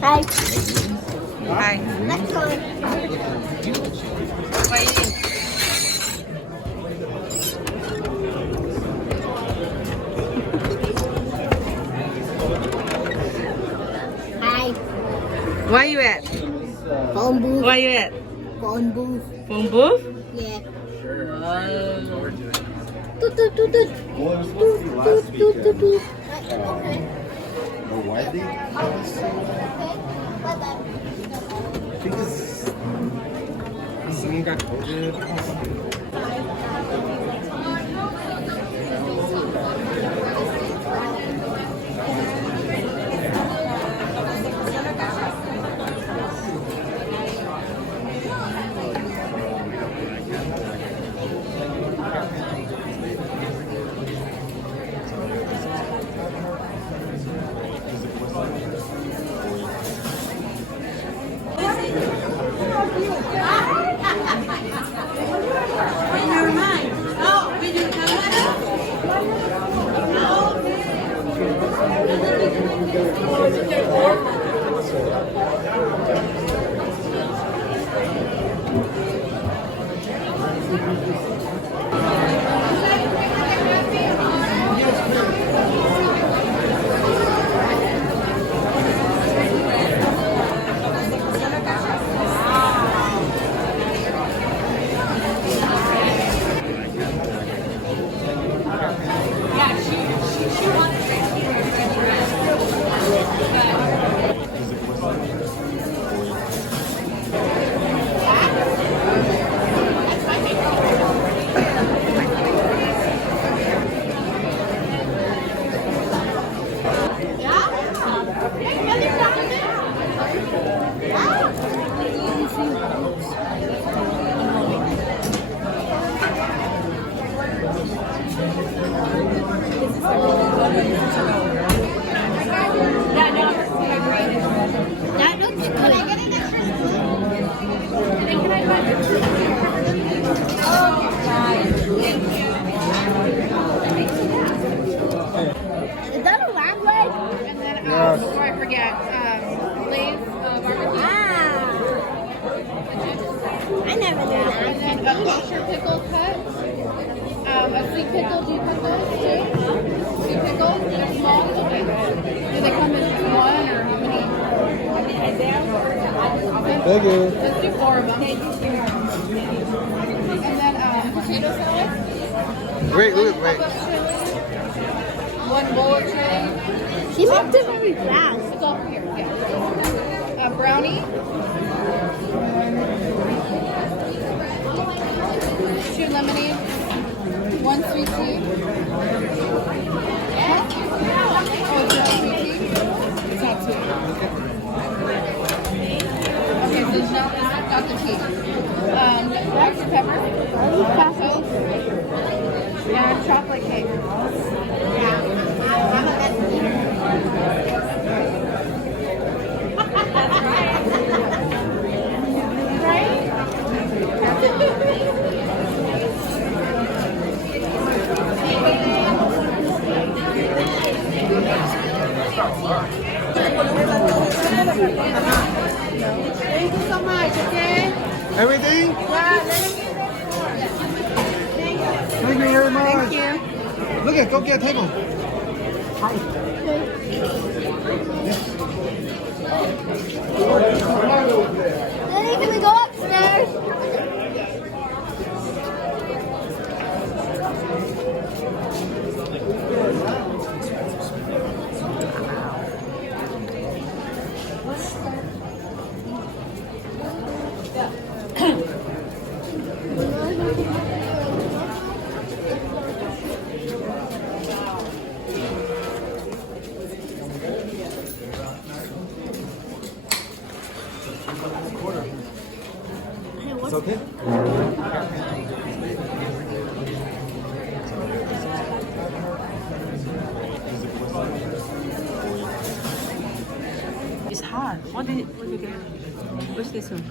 Hi. Hi. Let's go. What are you eating? Hi. Where you at? Phone booth. Where you at? Phone booth. Phone booth? Yeah. Oh. Toot, toot, toot, toot. Well, it was supposed to be last Toot, toot, toot, weekend. toot. No, widely? Because someone got COVID. That looks good. Can I get an Is that a lamb leg? And then, Yes. before I forget, Lay's barbecue. Ah. I never knew And then that. a kosher pickle cut. A sweet pickle. Do you put those too? Sweet pickle? They're small? Okay. Do they come in one or how many? Thank you. Let's do 4 of them. And then potato salad. Wait, wait. One bowl of chili. She makes it very fast. It's all here. Yeah. A brownie. 2 lemonades. 1 sweet tea. Oh, it's not sweet tea? It's not sweet. Okay, so it's not the tea. Dr. Pepper. Coke. And chocolate cake. Thank you so much, okay? Everything? Thank you very much. Thank you. Look at, go get a table. Lily, can we go upstairs? It's okay? It's hot. What did you get? What's this one?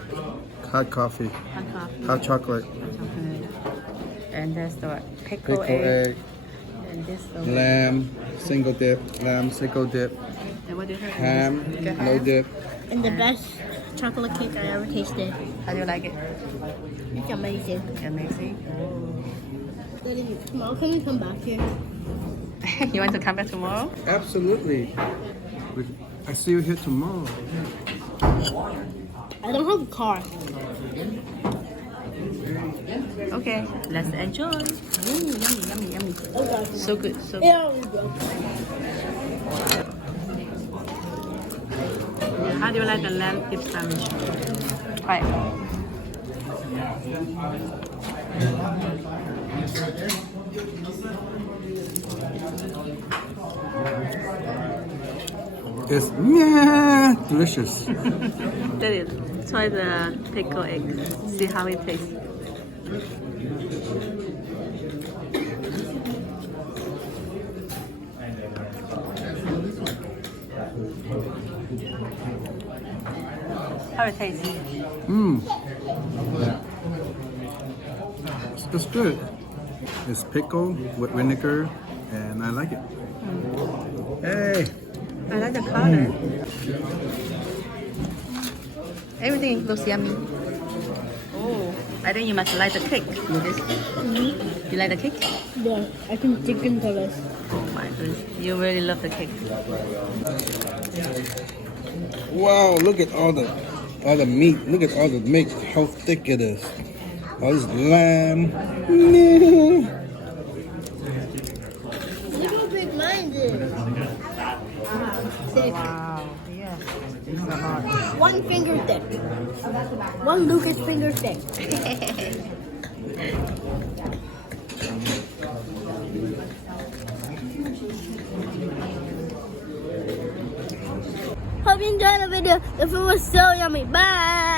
Hot coffee. Hot coffee. Hot chocolate. Chocolate. And that's the what? Pickle Pickle egg. egg. And this so Lamb, single dip. Lamb, single dip. And what do you have? Ham, Good no ham. dip. And the best chocolate cake I ever tasted. How do you like it? It's amazing. Amazing. Daddy, tomorrow can we come back here? You want to come back tomorrow? Absolutely. I see you here tomorrow. I don't have a car. Okay, let's enjoy. Yummy, yummy, yummy. Okay. So good, so good. Yeah, we go. How do you like the lamb dip sandwich? Right. It's delicious. Daddy, try the pickle egg. See how it tastes. How it tastes? Mmm. It's good. It's pickle with vinegar, and I like it. Hey. I like the color. Everything looks yummy. Oh, I think you must like the cake. You like the cake? Yeah, I can dig into this. Oh my goodness, you really love the cake. Wow, look at all the meat. Look at all the meat. How thick it is. All this lamb. Look how big mine is. Thick. Wow, yes, it's a lot. One finger thick. One Lucas finger thick. Hope you enjoyed the video. The food was so yummy. Bye.